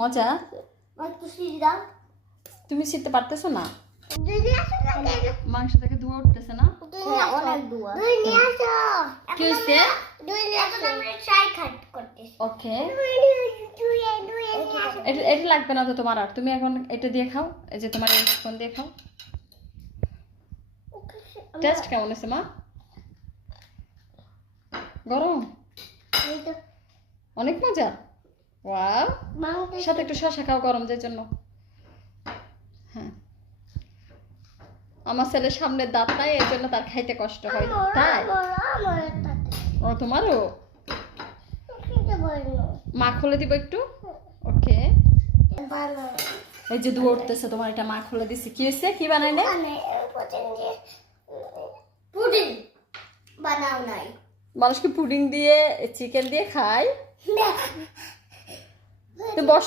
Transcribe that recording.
মজা? একটু সিঁড়ি দাও। তুমি শিখতে পারতেছো না? দুই নিয়ে আসো না কেন? মাংস থেকে ধোয়া উঠতেছে না? অনেক দুয়া। দুই নিয়ে আসো। কি হয়েছে? দুই নিয়ে আসো। আমরা ট্রাই করতেছি। ওকে, দুই নিয়ে আসো। এটা লাগবে না তো তোমার, আর তুমি এখন এটা দিয়ে খাও। এই যে তোমার এই স্পুন দিয়ে খাও। টেস্ট কেমন হয়েছে মা? গরম? অনেক মজা। ওয়াও, সাথে একটু শসা খাও গরম যে জন্য। হ্যাঁ, আমার ছেলের সামনে দাঁত নাই, এই জন্য তার খাইতে কষ্ট হয়। তাই? ও তোমারও? মা খুলে দিব একটু। ওকে, এই যে দুয়া উঠতেছে তোমার, এটা মা খুলে দিছি। কি হয়েছে? কি বানাইলে? পুডিং বানাও নাই। মানুষ কি পুডিং দিয়ে চিকেন দিয়ে খায়? তো বস।